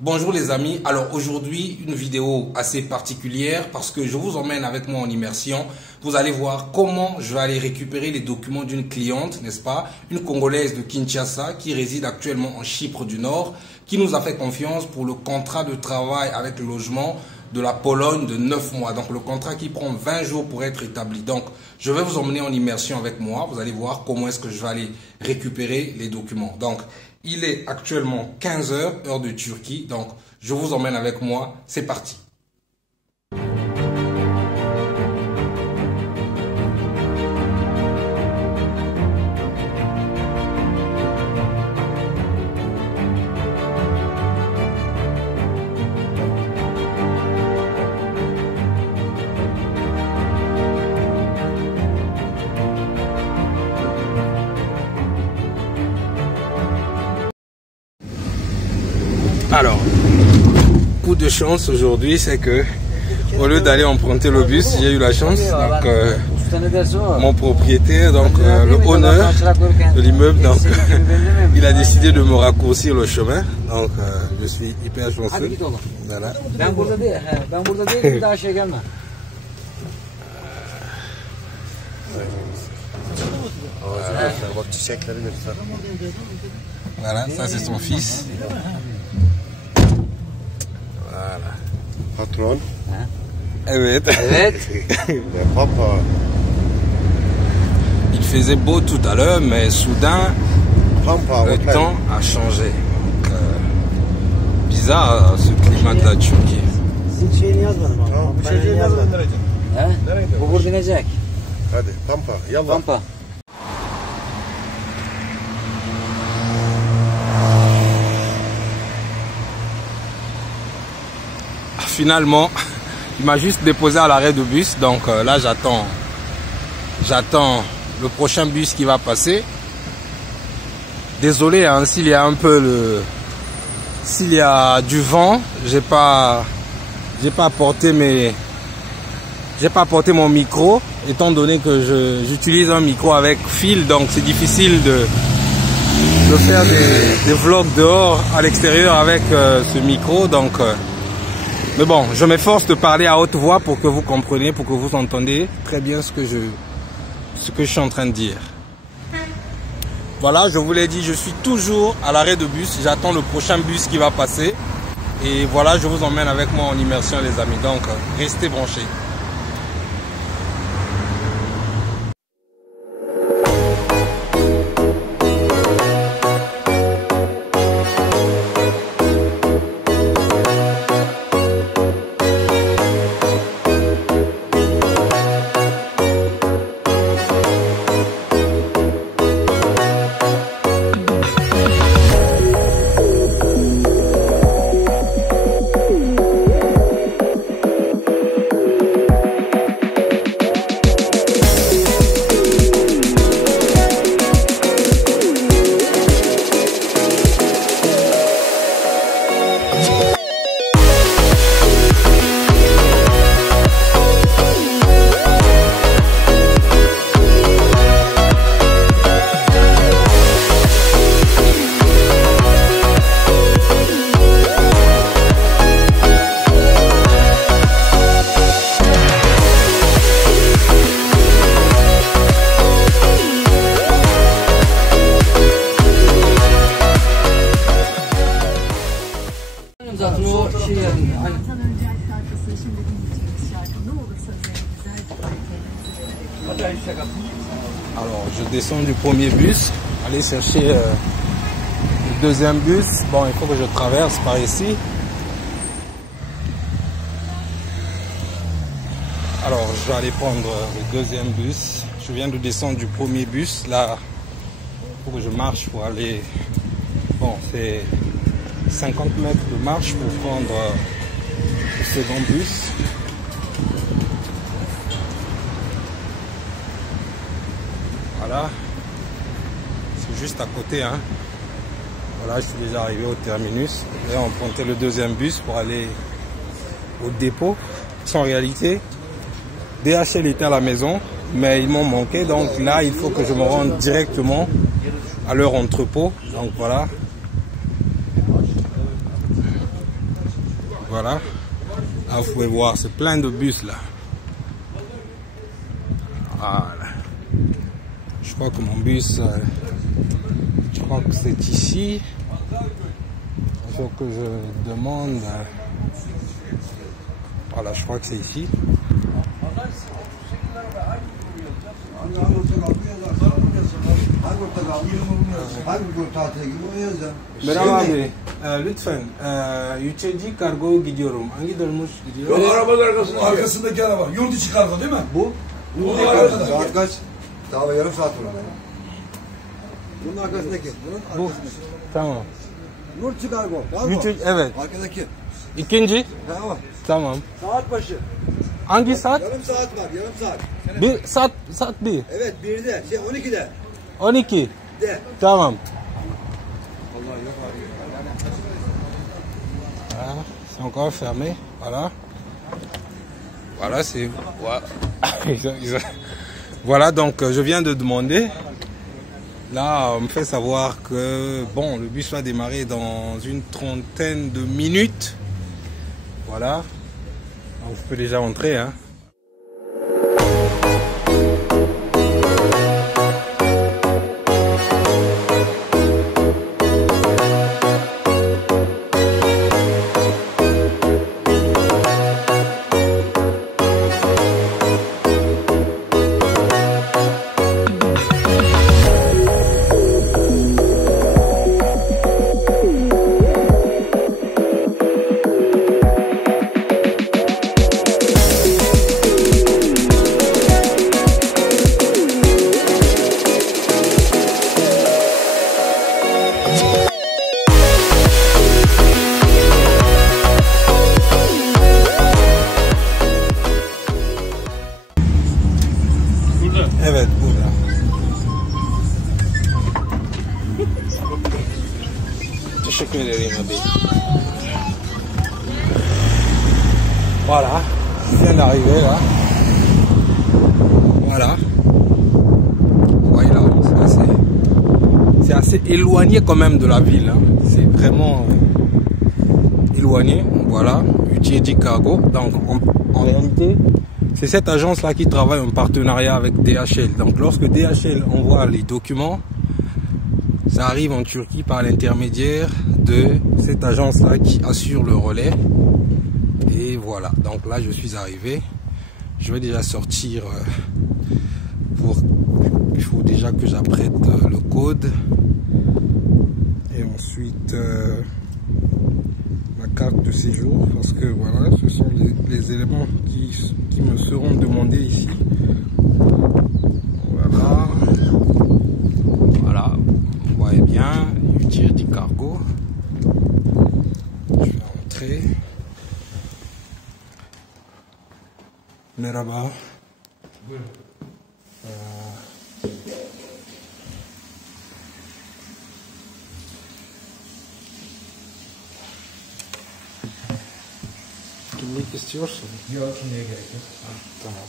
Bonjour les amis, alors aujourd'hui une vidéo assez particulière parce que je vous emmène avec moi en immersion. Vous allez voir comment je vais aller récupérer les documents d'une cliente, n'est-ce pas? Une Congolaise de Kinshasa qui réside actuellement en Chypre du Nord, qui nous a fait confiance pour le contrat de travail avec le logement de la Pologne de 9 mois. Donc le contrat qui prend 20 jours pour être établi. Donc je vais vous emmener en immersion avec moi. Vous allez voir comment est-ce que je vais aller récupérer les documents. Donc il est actuellement 15 h, heure de Turquie. Donc je vous emmène avec moi. C'est parti. Alors, coup de chance aujourd'hui, c'est que au lieu d'aller emprunter le bus, j'ai eu la chance. Donc, mon propriétaire, donc le honneur de l'immeuble, donc il a décidé de me raccourcir le chemin. Donc, je suis hyper chanceux. Voilà. Voilà, ça c'est son fils. Voilà. Patron. Evet. Evet. Papa. Il faisait beau tout à l'heure, mais soudain, le temps a changé. Donc, bizarre ce climat de la Turquie. Hadi Pampa. Yallah. Pampa. Finalement, il m'a juste déposé à l'arrêt de bus. Donc là, j'attends le prochain bus qui va passer. Désolé hein, s'il y a un peu s'il y a du vent, j'ai pas apporté mon micro, étant donné que j'utilise un micro avec fil, donc c'est difficile de faire des vlogs dehors à l'extérieur avec ce micro. Donc mais bon, je m'efforce de parler à haute voix pour que vous compreniez, pour que vous entendiez très bien ce que je suis en train de dire. Voilà, je vous l'ai dit, je suis toujours à l'arrêt de bus. J'attends le prochain bus qui va passer. Et voilà, je vous emmène avec moi en immersion les amis. Donc, restez branchés. Alors, je descends du premier bus, aller chercher le deuxième bus. Bon, il faut que je traverse par ici. Alors, je vais aller prendre le deuxième bus. Je viens de descendre du premier bus. Là, il faut que je marche pour aller... Bon, c'est 50 mètres de marche pour prendre le second bus. Voilà, c'est juste à côté hein. Voilà, je suis déjà arrivé au terminus. Je vais emprunter le deuxième bus pour aller au dépôt. En réalité, DHL était à la maison, mais ils m'ont manqué. Donc là, il faut que je me rende directement à leur entrepôt. Donc voilà. Voilà. Là, vous pouvez voir, c'est plein de bus là. Voilà. Je crois que mon bus, je crois que c'est ici. Il faut que je demande. Voilà, je crois que c'est ici. Merhaba abi, lütfen Yüceci Kargo gidiyorum. Hangi dolmuş gidiyor? Yok, arabanın arkasındaki araba. Yurt içi kargo değil mi? Bu? Bu arkada. Saat kaç? Daha yarım saat sonra. Bunun arkasındaki. Bu. Tamam. Yurt kargo. Yüceci, evet. Arkadaki. İkinci? Tamam. Tamam. Saat başı. Hangi saat? Yarım saat var, yarım saat. Bir saat bir. Evet, 1'de, 12'de. 12. De. Tamam. Voilà, c'est encore fermé. Voilà. Voilà, c'est. Voilà, donc je viens de demander. Là, on me fait savoir que bon, le bus va démarrer dans une trentaine de minutes. Voilà. Donc, je peux déjà entrer, hein. Evet, burada. Teşekkür ederim abi. Voilà, je viens d'arriver là. Voilà. Vous voyez là, c'est assez éloigné quand même de la ville. Hein. C'est vraiment éloigné. Voilà, Yüceci Kargo. Donc en réalité, c'est cette agence-là qui travaille en partenariat avec DHL. Donc lorsque DHL envoie les documents, ça arrive en Turquie par l'intermédiaire de cette agence-là qui assure le relais. Et voilà, donc là je suis arrivé. Je vais déjà sortir il faut déjà que j'apprête le code. Et ensuite ma carte de séjour, parce que voilà, ce sont les éléments qui me seront demandés ici. Voilà. Voilà, vous voyez bien, Yüceci Kargo. Je vais entrer. Merhaba. Kimlik istiyorsun? Yok, kimliğe gerek yok. Tamam.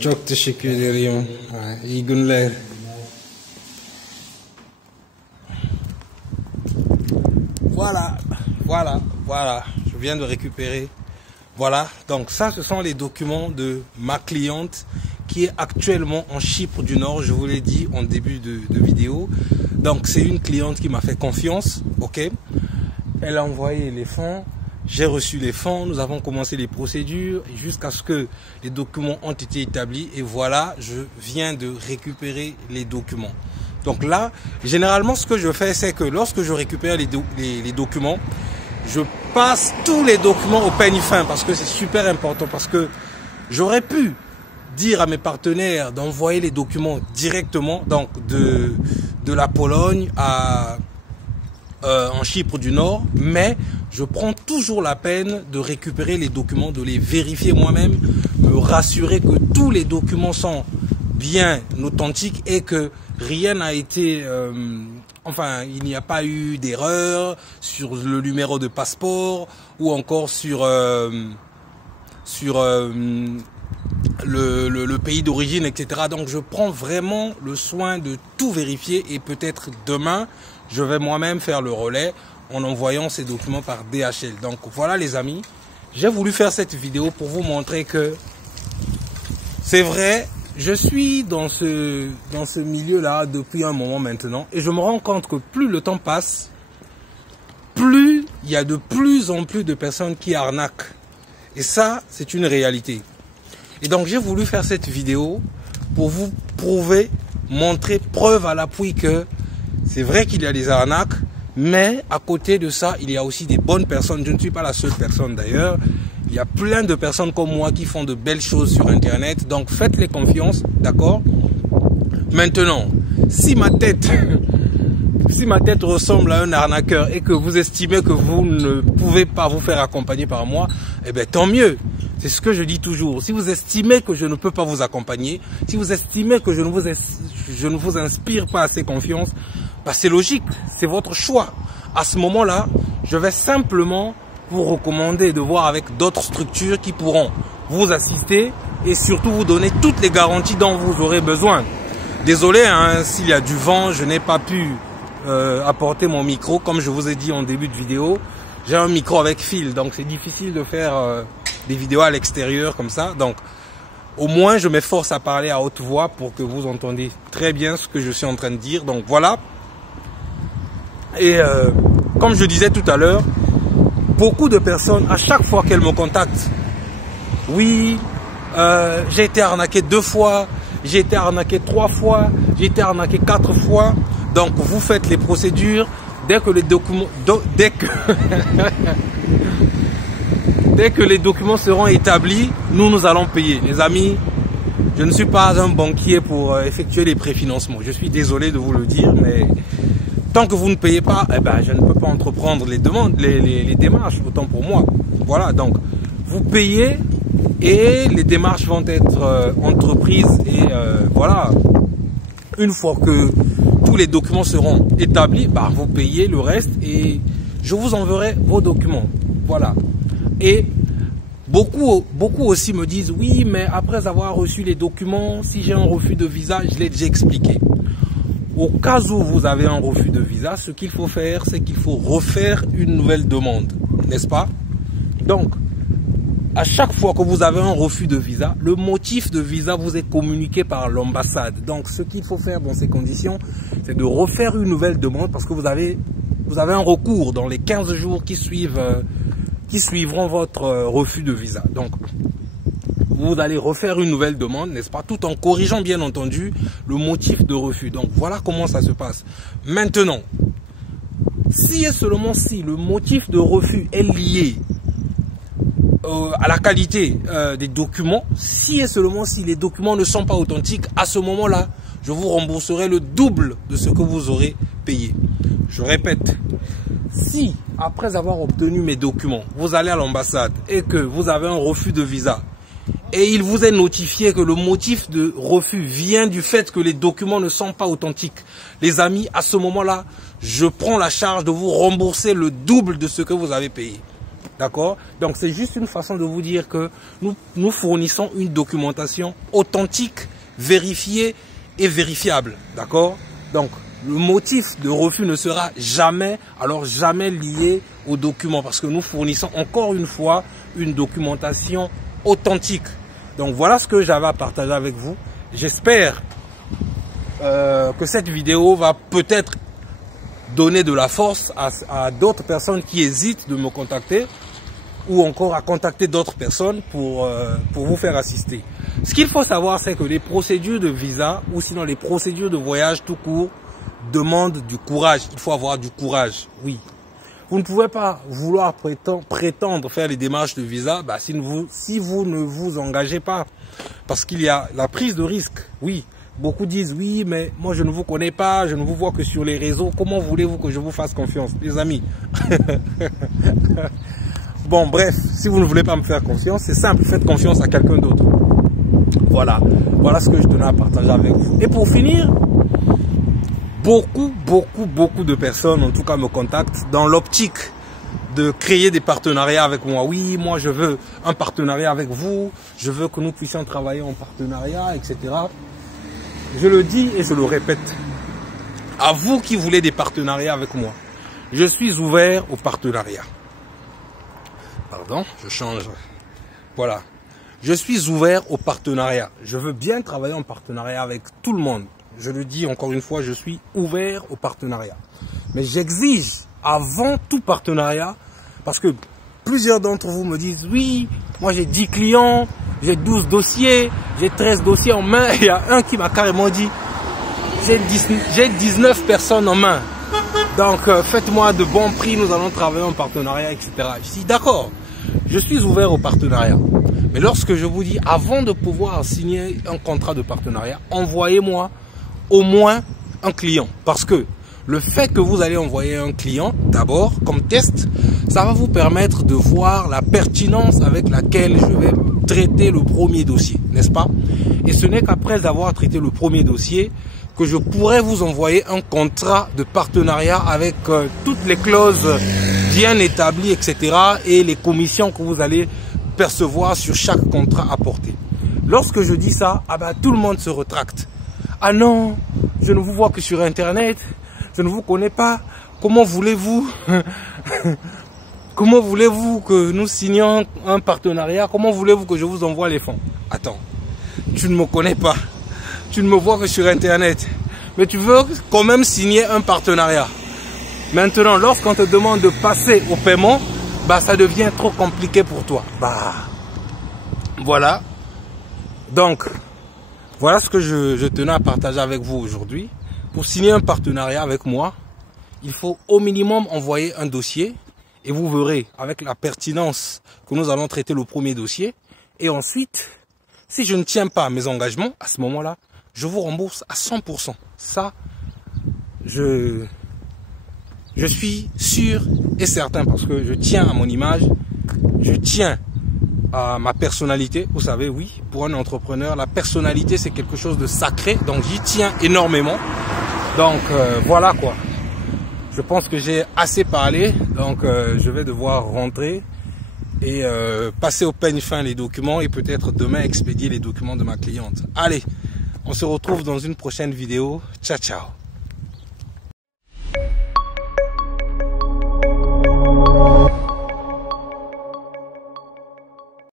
Çok teşekkür ederim. İyi günler. Voilà, je viens de récupérer. Voilà, donc ça ce sont les documents de ma cliente qui est actuellement en Chypre du Nord, je vous l'ai dit en début de vidéo. Donc c'est une cliente qui m'a fait confiance, ok. Elle a envoyé les fonds. J'ai reçu les fonds, nous avons commencé les procédures jusqu'à ce que les documents ont été établis et voilà, je viens de récupérer les documents. Donc là, généralement ce que je fais, c'est que lorsque je récupère les documents, je passe tous les documents au peigne fin parce que c'est super important, parce que j'aurais pu dire à mes partenaires d'envoyer les documents directement donc de la Pologne en Chypre du Nord, mais je prends toujours la peine de récupérer les documents, de les vérifier moi-même, me rassurer que tous les documents sont bien authentiques et que rien n'a été... enfin, il n'y a pas eu d'erreur sur le numéro de passeport ou encore sur le pays d'origine, etc. Donc, je prends vraiment le soin de tout vérifier et peut-être demain, je vais moi-même faire le relais en envoyant ces documents par DHL. Donc, voilà les amis, j'ai voulu faire cette vidéo pour vous montrer que c'est vrai, je suis dans ce milieu-là depuis un moment maintenant et je me rends compte que plus le temps passe, plus il y a de plus en plus de personnes qui arnaquent. Et ça, c'est une réalité. Et donc, j'ai voulu faire cette vidéo pour vous prouver, montrer, preuve à l'appui que c'est vrai qu'il y a des arnaques, mais à côté de ça, il y a aussi des bonnes personnes. Je ne suis pas la seule personne d'ailleurs. Il y a plein de personnes comme moi qui font de belles choses sur Internet. Donc, faites-les confiance, d'accord? Maintenant, si ma tête ressemble à un arnaqueur et que vous estimez que vous ne pouvez pas vous faire accompagner par moi, eh bien, tant mieux. C'est ce que je dis toujours. Si vous estimez que je ne peux pas vous accompagner, si vous estimez que je ne vous inspire pas assez confiance, bah c'est logique, c'est votre choix. À ce moment-là, je vais simplement vous recommander de voir avec d'autres structures qui pourront vous assister et surtout vous donner toutes les garanties dont vous aurez besoin. Désolé, hein, s'il y a du vent, je n'ai pas pu apporter mon micro. Comme je vous ai dit en début de vidéo, j'ai un micro avec fil, donc c'est difficile de faire des vidéos à l'extérieur comme ça. Donc, au moins, je m'efforce à parler à haute voix pour que vous entendiez très bien ce que je suis en train de dire. Donc, voilà. Et comme je disais tout à l'heure, beaucoup de personnes, à chaque fois qu'elles me contactent, oui, j'ai été arnaqué 2 fois, j'ai été arnaqué 3 fois, j'ai été arnaqué 4 fois. Donc, vous faites les procédures. Dès que les documents, dès que les documents seront établis, nous allons payer. Les amis, je ne suis pas un banquier pour effectuer les préfinancements. Je suis désolé de vous le dire, mais tant que vous ne payez pas, eh ben, je ne peux pas entreprendre les démarches, autant pour moi. Voilà, donc, vous payez et les démarches vont être entreprises et voilà. Une fois que tous les documents seront établis, bah, vous payez le reste et je vous enverrai vos documents. Voilà. Et beaucoup aussi me disent, oui, mais après avoir reçu les documents, si j'ai un refus de visa, je l'ai déjà expliqué. Au cas où vous avez un refus de visa, ce qu'il faut faire, c'est qu'il faut refaire une nouvelle demande, n'est-ce pas? Donc, à chaque fois que vous avez un refus de visa, le motif de visa vous est communiqué par l'ambassade. Donc, ce qu'il faut faire dans ces conditions, c'est de refaire une nouvelle demande parce que vous avez un recours dans les 15 jours qui suivront votre refus de visa. Donc, vous allez refaire une nouvelle demande, n'est-ce pas? Tout en corrigeant, bien entendu, le motif de refus. Donc, voilà comment ça se passe. Maintenant, si et seulement si le motif de refus est lié à la qualité des documents, si et seulement si les documents ne sont pas authentiques, à ce moment-là, je vous rembourserai le double de ce que vous aurez payé. Je répète, si après avoir obtenu mes documents, vous allez à l'ambassade et que vous avez un refus de visa et il vous est notifié que le motif de refus vient du fait que les documents ne sont pas authentiques, les amis, à ce moment-là, je prends la charge de vous rembourser le double de ce que vous avez payé. D'accord? Donc, c'est juste une façon de vous dire que nous fournissons une documentation authentique, vérifiée et vérifiable. D'accord? Donc, le motif de refus ne sera jamais, alors jamais lié au document parce que nous fournissons encore une fois une documentation authentique. Donc, voilà ce que j'avais à partager avec vous. J'espère que cette vidéo va peut-être donner de la force à d'autres personnes qui hésitent de me contacter ou encore à contacter d'autres personnes pour vous faire assister. Ce qu'il faut savoir, c'est que les procédures de visa ou sinon les procédures de voyage tout court demandent du courage. Il faut avoir du courage, oui. Vous ne pouvez pas vouloir prétendre faire les démarches de visa si vous ne vous engagez pas. Parce qu'il y a la prise de risque. Oui, beaucoup disent oui, mais moi je ne vous connais pas, je ne vous vois que sur les réseaux. Comment voulez-vous que je vous fasse confiance, les amis? Bon, bref, si vous ne voulez pas me faire confiance, c'est simple, faites confiance à quelqu'un d'autre. Voilà ce que je tenais à partager avec vous. Et pour finir, beaucoup de personnes, en tout cas, me contactent dans l'optique de créer des partenariats avec moi. Oui, moi je veux un partenariat avec vous, je veux que nous puissions travailler en partenariat, etc. Je le dis et je le répète. À vous qui voulez des partenariats avec moi, je suis ouvert au partenariat. Pardon, je change. Voilà. Je suis ouvert au partenariat. Je veux bien travailler en partenariat avec tout le monde. Je le dis encore une fois, je suis ouvert au partenariat. Mais j'exige avant tout partenariat, parce que plusieurs d'entre vous me disent, oui, moi j'ai 10 clients, j'ai 12 dossiers, j'ai 13 dossiers en main. Il y a un qui m'a carrément dit, j'ai 19 personnes en main. Donc faites-moi de bons prix, nous allons travailler en partenariat, etc. Je dis d'accord, je suis ouvert au partenariat. Mais lorsque je vous dis, avant de pouvoir signer un contrat de partenariat, envoyez-moi au moins un client. Parce que le fait que vous allez envoyer un client, d'abord, comme test, ça va vous permettre de voir la pertinence avec laquelle je vais traiter le premier dossier, n'est-ce pas? Et ce n'est qu'après avoir traité le premier dossier que je pourrai vous envoyer un contrat de partenariat avec toutes les clauses bien établies, etc. et les commissions que vous allez percevoir sur chaque contrat apporté. Lorsque je dis ça, tout le monde se rétracte. Ah non, je ne vous vois que sur Internet, je ne vous connais pas. Comment voulez-vous que nous signions un partenariat? Comment voulez-vous que je vous envoie les fonds? Attends, tu ne me connais pas, tu ne me vois que sur Internet, mais tu veux quand même signer un partenariat. Maintenant, lorsqu'on te demande de passer au paiement, ça devient trop compliqué pour toi. Voilà. Donc, voilà ce que je tenais à partager avec vous aujourd'hui. Pour signer un partenariat avec moi, il faut au minimum envoyer un dossier et vous verrez avec la pertinence que nous allons traiter le premier dossier. Et ensuite, si je ne tiens pas à mes engagements, à ce moment-là, je vous rembourse à 100%. Ça, je suis sûr et certain parce que je tiens à mon image, je tiens à ma personnalité. Vous savez, oui, pour un entrepreneur, la personnalité c'est quelque chose de sacré, donc j'y tiens énormément. Donc voilà quoi. Je pense que j'ai assez parlé, donc je vais devoir rentrer et passer au peigne fin les documents et peut-être demain expédier les documents de ma cliente. Allez, on se retrouve dans une prochaine vidéo. Ciao, ciao.